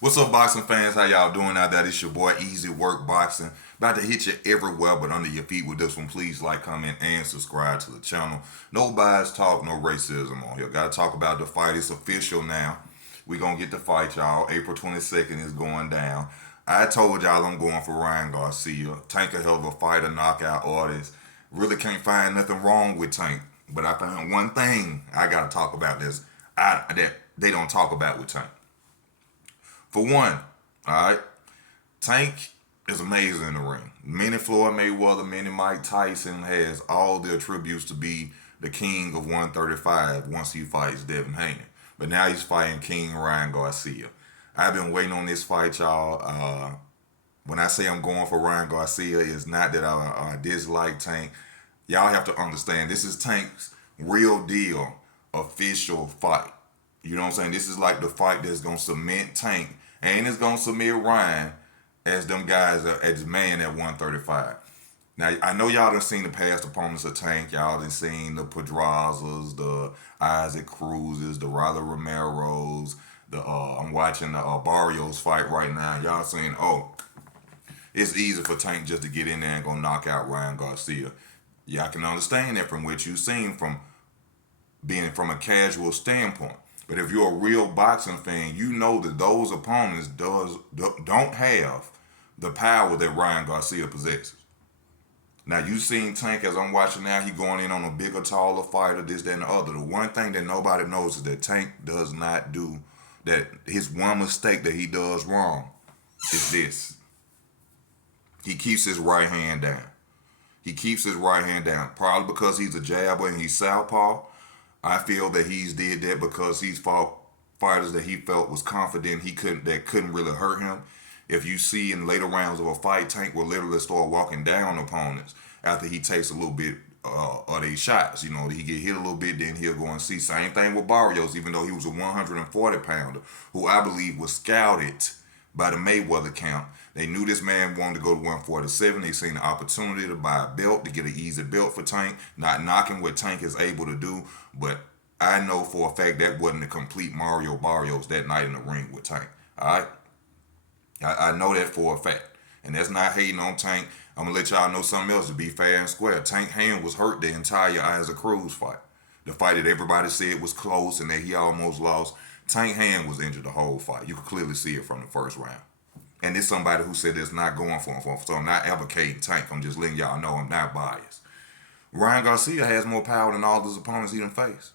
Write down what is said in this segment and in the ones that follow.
What's up, boxing fans? How y'all doing out there? It's your boy Easy Work Boxing. About to hit you everywhere but under your feet with this one. Please like, comment, and subscribe to the channel. No bias talk, no racism on here. Gotta talk about the fight. It's official now. We gonna get the fight, y'all. April 22nd is going down. I told y'all I'm going for Ryan Garcia. Tank a hell of a fighter, knockout artist. Really can't find nothing wrong with Tank. But I found one thing I gotta talk about that they don't talk about with Tank. For one, all right, Tank is amazing in the ring. Many Floyd Mayweather, many Mike Tyson has all the attributes to be the king of 135 once he fights Devin Haney. But now he's fighting King Ryan Garcia. I've been waiting on this fight, y'all. When I say I'm going for Ryan Garcia, it's not that I dislike Tank. Y'all have to understand this is Tank's real deal official fight. You know what I'm saying? This is like the fight that's gonna cement Tank and it's gonna cement Ryan as them guys as man at 135. Now I know y'all done seen the past opponents of Tank. Y'all done seen the Pedrazas, the Isaac Cruzes, the Riley Romeros. I'm watching the Barrios fight right now. Y'all saying, oh, it's easy for Tank just to get in there and go knock out Ryan Garcia. Yeah, I can understand that from what you've seen from being from a casual standpoint. But if you're a real boxing fan, you know that those opponents don't have the power that Ryan Garcia possesses. Now you seen Tank as I'm watching now, he going in on a bigger, taller fighter, this, that, and the other. The one thing that nobody knows is that Tank does not do that. His one mistake that he does wrong is this. He keeps his right hand down. He keeps his right hand down. Probably because he's a jabber and he's southpaw. I feel that he's did that because he's fought fighters that he felt was confident that couldn't really hurt him. If you see in later rounds of a fight, Tank will literally start walking down opponents after he takes a little bit of these shots. You know, he get hit a little bit, then he'll go and see. Same thing with Barrios, even though he was a 140 pounder, who I believe was scouted by the Mayweather camp. They knew this man wanted to go to 147. They seen the opportunity to buy a belt, to get an easy belt for Tank. Not knocking what Tank is able to do, but I know for a fact that wasn't a complete Mario Barrios that night in the ring with Tank. All right? I know that for a fact. And that's not hating on Tank. I'm going to let y'all know something else to be fair and square. Tank hand was hurt the entire Isaac Cruz fight. The fight that everybody said was close and that he almost lost. Tank hand was injured the whole fight. You could clearly see it from the first round. And it's somebody who said it's not going for him. So I'm not advocating Tank. I'm just letting y'all know I'm not biased. Ryan Garcia has more power than all his opponents he done faced.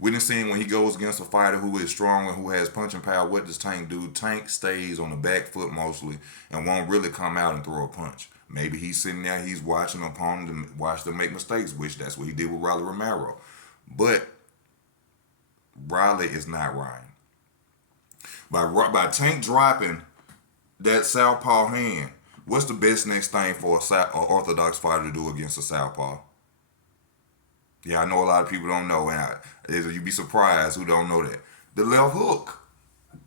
We done seen when he goes against a fighter who is strong and who has punching power, what does Tank do? Tank stays on the back foot mostly and won't really come out and throw a punch. Maybe he's sitting there, he's watching an opponent and watch them make mistakes, which that's what he did with Riley Romero. But Riley is not Ryan. By Tank dropping that southpaw hand, what's the best next thing for a orthodox fighter to do against a southpaw? Yeah, I know a lot of people don't know, and you'd be surprised who don't know that. The left hook.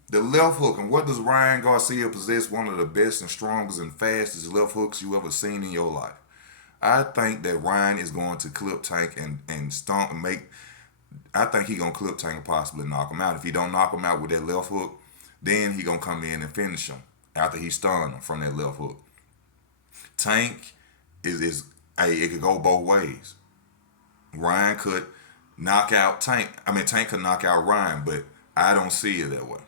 The left hook. And what does Ryan Garcia possess? One of the best and strongest and fastest left hooks you ever seen in your life. I think that Ryan is going to clip Tank and stomp and make. I think he's going to clip Tank and possibly knock him out. If he don't knock him out with that left hook, then he going to come in and finish him after he stunned him from that left hook. Tank it could go both ways. Ryan could knock out Tank. Tank could knock out Ryan, but I don't see it that way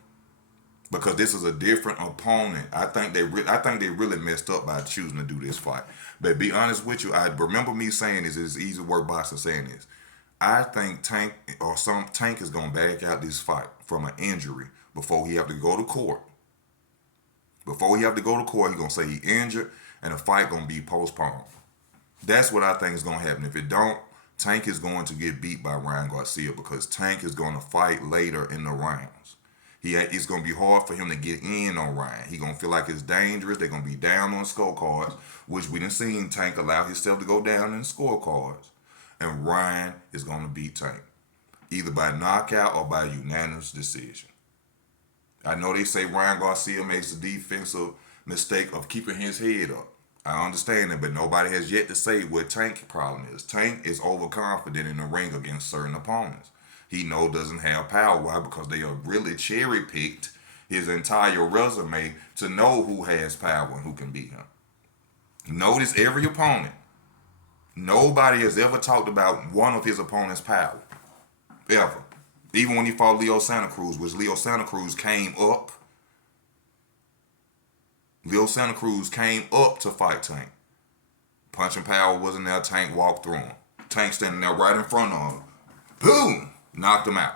because this is a different opponent. I think they really messed up by choosing to do this fight. But be honest with you, I remember me saying this. It's easy work boxing saying this. I think Tank is gonna back out this fight from an injury before he have to go to court. Before he have to go to court, he gonna say he injured and the fight gonna be postponed. That's what I think is gonna happen. If it don't, Tank is going to get beat by Ryan Garcia because Tank is going to fight later in the rounds. It's going to be hard for him to get in on Ryan. He's going to feel like it's dangerous. They're going to be down on scorecards, which we didn't see Tank allow himself to go down in scorecards. And Ryan is going to beat Tank, either by knockout or by unanimous decision. I know they say Ryan Garcia makes the defensive mistake of keeping his head up. I understand that, but nobody has yet to say what Tank's problem is. Tank is overconfident in the ring against certain opponents. He doesn't have power. Why? Because they are really cherry-picked his entire resume to know who has power and who can beat him. Notice every opponent. Nobody has ever talked about one of his opponent's power. Ever. Even when he fought Leo Santa Cruz, which Leo Santa Cruz came up. Leo Santa Cruz came up to fight Tank. Punching power wasn't there. Tank walked through him. Tank standing there right in front of him. Boom! Knocked him out.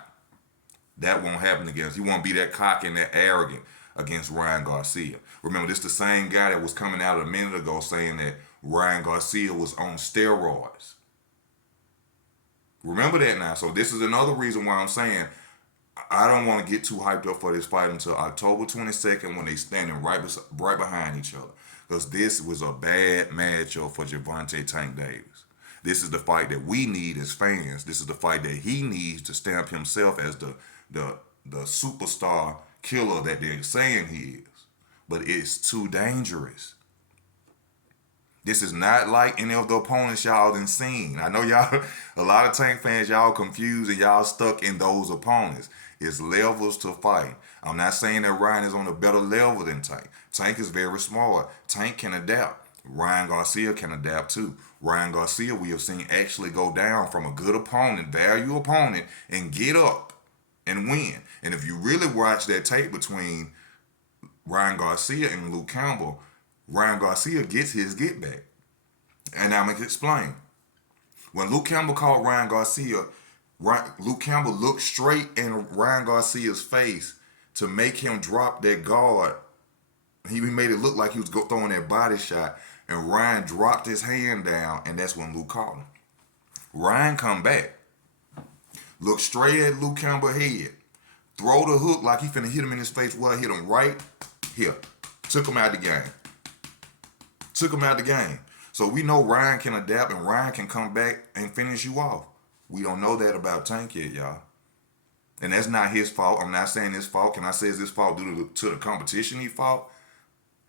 That won't happen against. He won't be that cocky and that arrogant against Ryan Garcia. Remember, this the same guy that was coming out a minute ago saying that Ryan Garcia was on steroids. Remember that now. So this is another reason why I'm saying I don't want to get too hyped up for this fight until October 22nd when they standing right behind each other. Because this was a bad matchup for Gervonta Tank Davis. This is the fight that we need as fans. This is the fight that he needs to stamp himself as the superstar killer that they're saying he is. But it's too dangerous. This is not like any of the opponents y'all done seen. I know y'all, a lot of Tank fans, y'all confused and y'all stuck in those opponents. It's levels to fight. I'm not saying that Ryan is on a better level than Tank. Tank is very smart. Tank can adapt. Ryan Garcia can adapt too. Ryan Garcia, we have seen actually go down from a good opponent, value opponent, and get up and win. And if you really watch that tape between Ryan Garcia and Luke Campbell, Ryan Garcia gets his get back. And I'm going to explain. When Luke Campbell called Ryan Garcia, Luke Campbell looked straight in Ryan Garcia's face to make him drop that guard. He made it look like he was throwing that body shot. And Ryan dropped his hand down, and that's when Luke caught him. Ryan come back. Look straight at Luke Campbell's head. Throw the hook like he finna hit him in his face. Well, hit him right here. Took him out the game. Took him out the game. So we know Ryan can adapt and Ryan can come back and finish you off. We don't know that about Tank yet, y'all. And that's not his fault. I'm not saying his fault. Can I say it's his fault due to the competition he fought?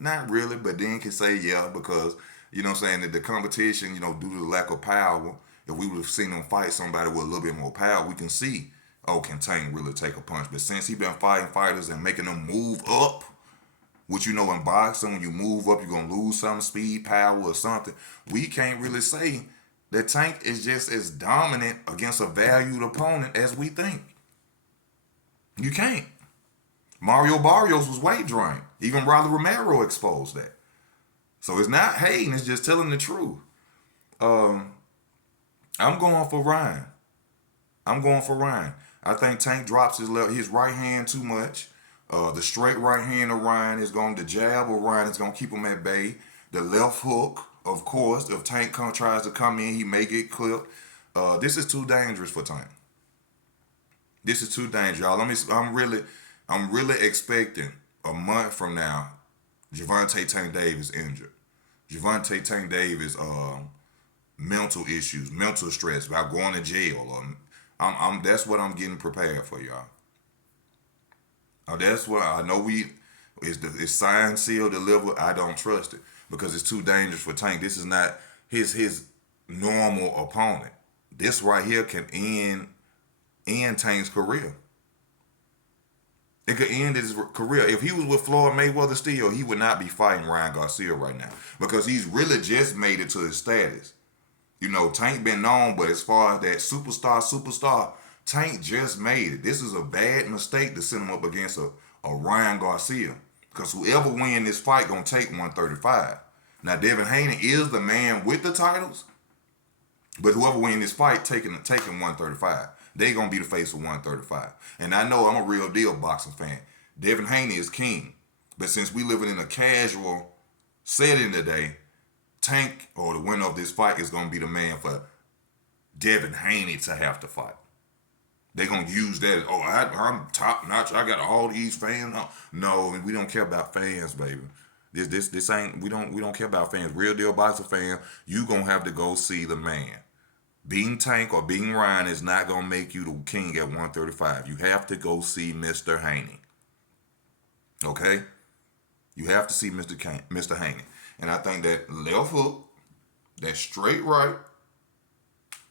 Not really, but then can say yeah, because, you know what I'm saying, that the competition, you know, due to the lack of power, if we would have seen him fight somebody with a little bit more power, we can see, oh, can Tank really take a punch? But since he's been fighting fighters and making them move up, which you know in boxing, when you move up, you're going to lose some speed, power, or something. We can't really say that Tank is just as dominant against a valued opponent as we think. You can't. Mario Barrios was weight drained. Even Rolly Romero exposed that. So it's not hating, it's just telling the truth. I'm going for Ryan. I think Tank drops his right hand too much. The straight right hand of Ryan is going to jab of Ryan is going to keep him at bay. The left hook, of course, if Tank tries to come in, he may get clipped. This is too dangerous for Tank. This is too dangerous, y'all. I'm really expecting a month from now, Gervonta Tank Davis injured. Gervonta Tank Davis mental issues, mental stress about going to jail. That's what I'm getting prepared for, y'all. That's what I know. It's signed, sealed, delivered. I don't trust it because it's too dangerous for Tank. This is not his normal opponent. This right here can end Tank's career. It could end his career. If he was with Floyd Mayweather still, he would not be fighting Ryan Garcia right now because he's really just made it to his status. You know, Tank been known, but as far as that superstar, Tank just made it. This is a bad mistake to send him up against a Ryan Garcia because whoever win this fight gonna take 135. Now, Devin Haney is the man with the titles, but whoever win this fight taking 135. They gonna be the face of 135. And I know I'm a real deal boxing fan. Devin Haney is king. But since we living in a casual setting today, Tank, or the winner of this fight, is gonna be the man for Devin Haney to have to fight. They gonna use that as, oh, I'm top notch. I got all these fans. No, we don't care about fans, baby. This ain't, we don't care about fans. Real deal boxing fan, you gonna have to go see the man. Being Tank or being Ryan is not going to make you the king at 135. You have to go see Mr. Haney. Okay? You have to see Mr. Haney. And I think that left hook, that straight right,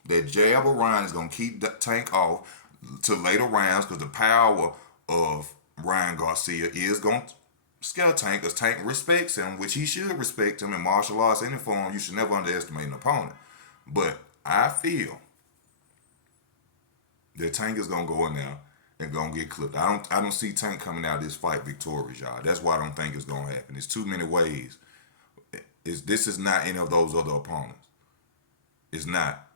that jab of Ryan is going to keep Tank off to later rounds because the power of Ryan Garcia is going to scare Tank, because Tank respects him, which he should respect him in martial arts, any form. You should never underestimate an opponent. But I feel that Tank is gonna go in there and gonna get clipped. I don't see Tank coming out of this fight victorious, y'all. That's why I don't think it's gonna happen. There's too many ways. This is not any of those other opponents. It's not.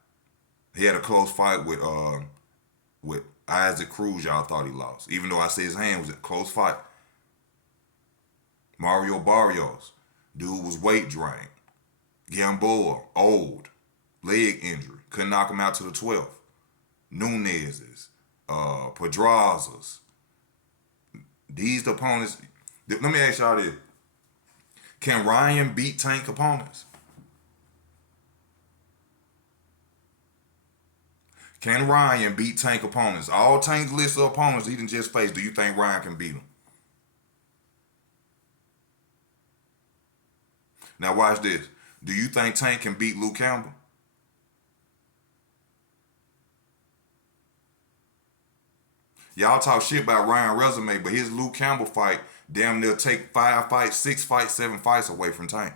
He had a close fight with Isaac Cruz. Y'all thought he lost, even though I said his hand was a close fight. Mario Barrios, dude was weight drained. Gamboa, old, leg injury, couldn't knock him out to the 12th. Nunez's, Pedrazas. These opponents. Let me ask y'all this: can Ryan beat Tank opponents? Can Ryan beat Tank opponents? All Tank's list of opponents he done just faced, do you think Ryan can beat them? Now watch this. Do you think Tank can beat Luke Campbell? Y'all talk shit about Ryan's resume, but his Luke Campbell fight damn near take 5 fights, 6 fights, 7 fights away from Tank.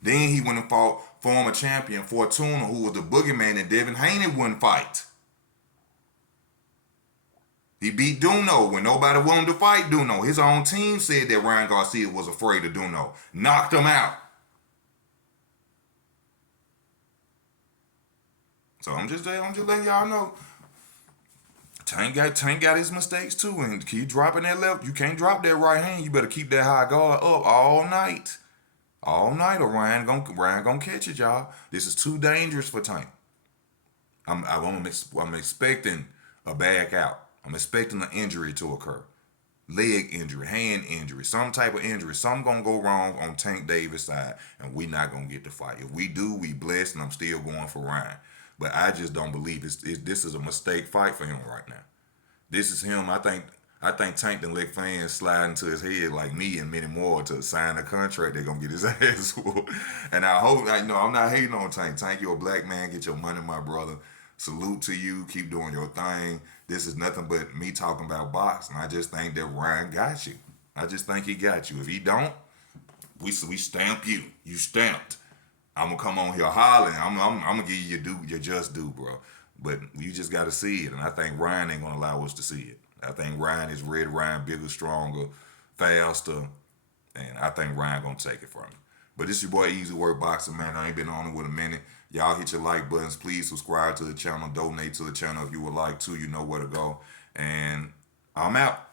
Then he went and fought former champion Fortuna, who was the boogeyman that Devin Haney wouldn't fight. He beat Duno when nobody wanted to fight Duno. His own team said that Ryan Garcia was afraid of Duno. Knocked him out. So I'm just letting y'all know. Tank got his mistakes too, and keep dropping that left. You can't drop that right hand. You better keep that high guard up all night. All night, or Ryan gonna catch it, y'all. This is too dangerous for Tank. I'm expecting a back out. I'm expecting an injury to occur. Leg injury, hand injury, some type of injury. Something gonna go wrong on Tank Davis' side, and we not gonna get the fight. If we do, we blessed, and I'm still going for Ryan. But I just don't believe this is a mistake fight for him right now. This is him. I think Tank done let fans slide into his head like me and many more to sign a contract. They're gonna get his ass whooped. And I hope, I'm not hating on Tank. Tank, you're a black man. Get your money, my brother. Salute to you. Keep doing your thing. This is nothing but me talking about boxing. I just think that Ryan got you. I just think he got you. If he don't, we stamp you. You stamped. I'm gonna come on here hollering. I'm gonna give you your just due, bro. But you just gotta see it, and I think Ryan ain't gonna allow us to see it. I think Ryan is ready. Ryan bigger, stronger, faster, and I think Ryan gonna take it from him. But this your boy Easy Work Boxing, man. I ain't been on it with a minute. Y'all hit your like buttons. Please subscribe to the channel. Donate to the channel if you would like to. You know where to go. And I'm out.